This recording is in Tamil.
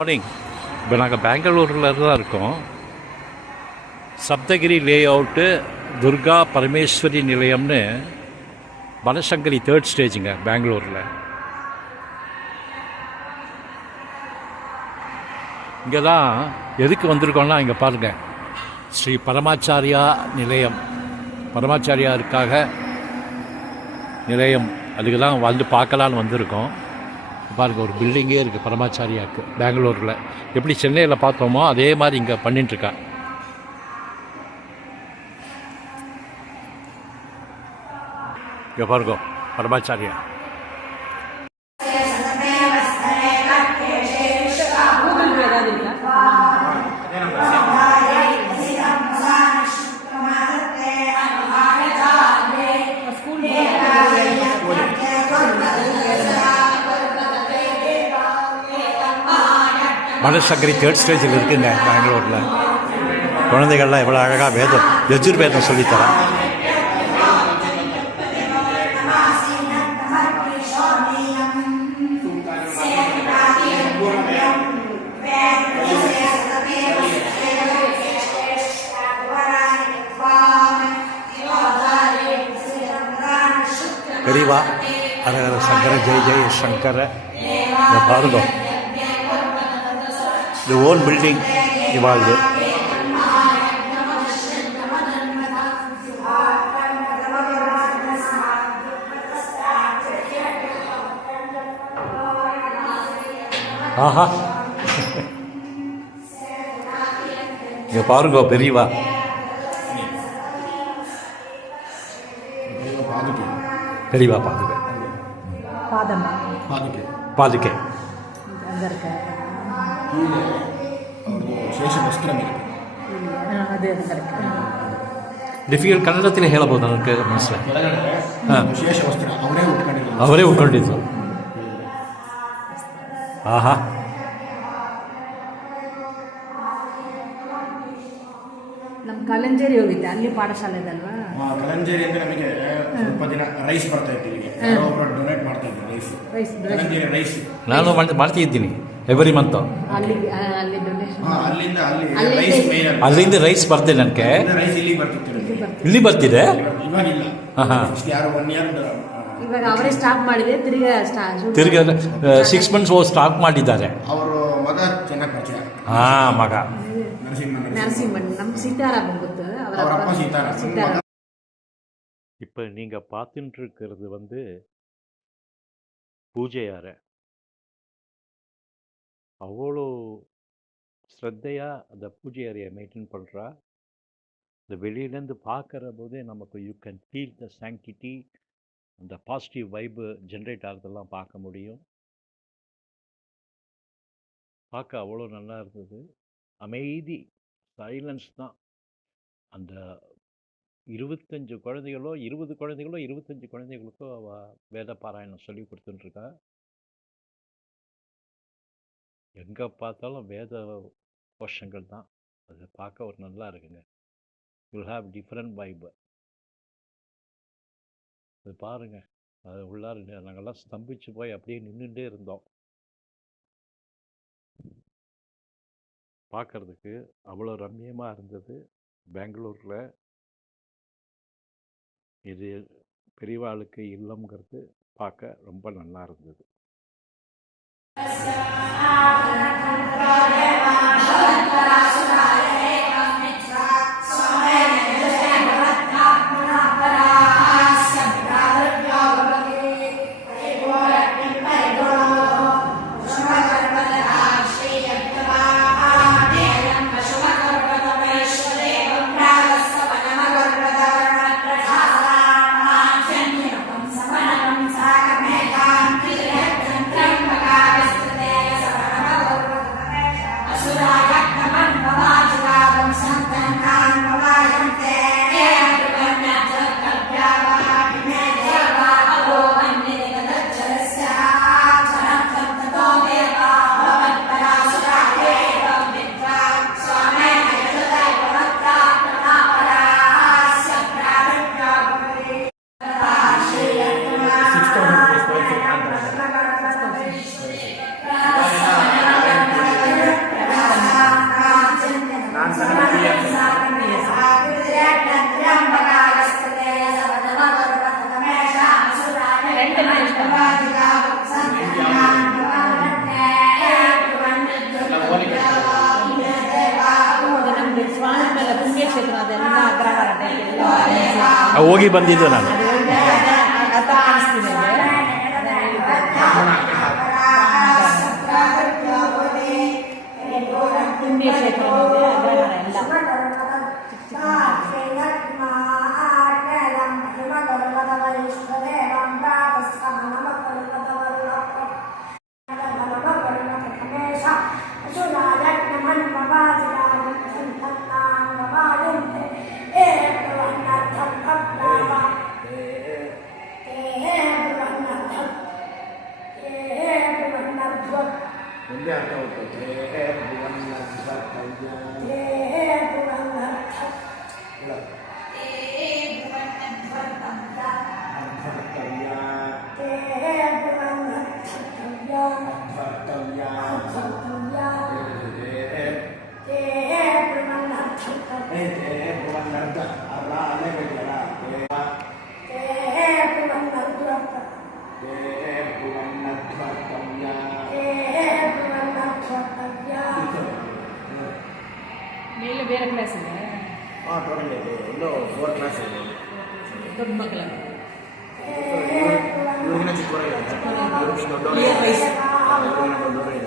மார்னிங். இப்போ நாங்கள் பெங்களூரில் தான் இருக்கோம். சப்தகிரி லே அவுட்டு துர்கா பரமேஸ்வரி நிலையம்னு பனசங்கரி 3rd ஸ்டேஜுங்க பெங்களூரில். இங்கே தான் எதுக்கு வந்திருக்கோம்னா, இங்கே பாருங்கள், ஸ்ரீ பரமாச்சாரியா நிலையம், பரமாச்சாரியாருக்காக நிலையம், அதுக்கு தான் வந்து பார்க்கலான்னு வந்திருக்கோம். பாருங்கள், ஒரு பில்டிங்கே இருக்குது பரமாச்சாரியாவுக்கு. பெங்களூரில் எப்படி சென்னையில் பார்த்தோமோ அதே மாதிரி இங்கே பண்ணிட்டுருக்கா. இங்கே பாருங்க பரமாச்சாரியா. பனசங்கரி 3rd ஸ்டேஜில் இருக்குங்க பெங்களூரில். குழந்தைகள்லாம் எவ்வளோ அழகாக வேதம், யஜுர்வேதம் சொல்லித்தரேன். பெரியவா ஹரஹர சங்கர ஜெய ஜெய சங்கர. இந்த பாருங்க, இது ஓன் பில்டிங் இவாழ்வு. ஆஹா, இங்க பாருங்க பெரியவா. பெரியவா பாதுகை, பாதுகை ಡಿಫಿಕಲ್ಟ್ ಕನ್ನಡದಲ್ಲಿ ಹೇಳಬಹುದು ನನಗೆ ಅವರೇ ಉಟ್ಕೊಂಡಿದ್ರು. ಆಹಾ, ನಮ್ಮ ಕಲಂಜೇರಿ ಹೋಗಿದ್ದೆ, ಅಲ್ಲಿ ಪಾಠಶಾಲೆ ಇದಲ್ವಾ. ಕಲಂಜೇರಿ ಅಂದ್ರೆ ನಮಗೆ ಸ್ವಲ್ಪ ದಿನ ರೈಸ್ ಬರ್ತಾ ಇದ್ದೀವಿ, ಡೊನೇಟ್ ಮಾಡ್ತಾ ಇದ್ದೀವಿ ರೈಸ್. ನಾನು ಮಾಡ್ತಿದ್ದೀನಿ ಎವ್ರಿ ಮಂತ್. ಅಲ್ಲಿಂದ ರೈಸ್ ಬರ್ತದೆ ನನಗೆ. ಇಲ್ಲಿ ಬರ್ತಿದೆ ಇವಾಗ ಅವರೇ ಸ್ಟಾಪ್ ಮಾಡಿದೆ, ತಿರ್ಗಾ 6 months ಸ್ಟಾಪ್ ಮಾಡಿದ್ದಾರೆ. ಅವರು ಮಗ ಚೆನ್ನಾಗಿ ಪರಿಚಯ. ಮಗ நரசிம்மன், நம்ம சீதாராமன் ಗೊತ್ತು, ಅವರ ಅಪ್ಪ ಸೀತಾರಾಮ. இப்போ நீங்கள் பார்த்துட்டு இருக்கிறது வந்து பூஜை அறை. அவ்வளோ ஸ்ரத்தையாக அந்த பூஜை அறையை மெயின்டைன் பண்ணுறா. இந்த வெளியிலேருந்து பார்க்குற போதே நமக்கு you can feel the sanctity, அந்த பாசிட்டிவ் வைப்பு ஜென்ரேட் ஆகிறதெல்லாம் பார்க்க முடியும். பார்க்க அவ்வளோ நல்லா இருந்தது. அமைதி, சைலன்ஸ் தான். அந்த 25 குழந்தைகளோ 20 குழந்தைகளோ 25 குழந்தைகளுக்கோ அவள் வேத பாராயணம் சொல்லி கொடுத்துட்டுருக்கா. எங்கே பார்த்தாலும் வேத கோஷங்கள் தான். அது பார்க்க ஒரு நல்லா இருக்குங்க. You have different vibe. அது பாருங்கள், அது உள்ளார நாங்கள்லாம் ஸ்தம்பிச்சு போய் அப்படியே நின்றுட்டே இருந்தோம். பார்க்குறதுக்கு அவ்வளோ ரம்மியமாக இருந்தது. பெங்களூரில் இது பெரியவாளுக்கு இல்லம்ங்கிறது பார்க்க ரொம்ப நல்லா இருந்தது. ಹೋಗಿ ಬಂದಿದ್ದು ನಾನು. ಅದು ಹೋಗಿ ಅರ್ಥ ಕಾಣಿಸ್ತಿದೆ ಅಲ್ಲಿ. ಅದನ್ನ ಹೇಳಿದ್ದು. ಪುಣ್ಯಕ್ಷೇತ್ರ ಇದೆ, ಅಗ್ರಹಾರ ಎಲ್ಲ. ಮುಂದೆ ಅರ್ಥ ಹೋಗ್ತದೆ. ಮೇಲೆ ಬೇರೆ ಕ್ಲಾಸ್ ಇದೆ, ಇನ್ನು 4 ಕ್ಲಾಸ್ ಇದೆ. ದೊಡ್ಡ ಮಕ್ಕಳ ಇವ್ರಿಗಿನ ಚಿಕ್ಕವರೇ ಇದೆ. ಇಯರ್ ವೈಸ್ ದೊಡ್ಡವರೇ ಇದೆ.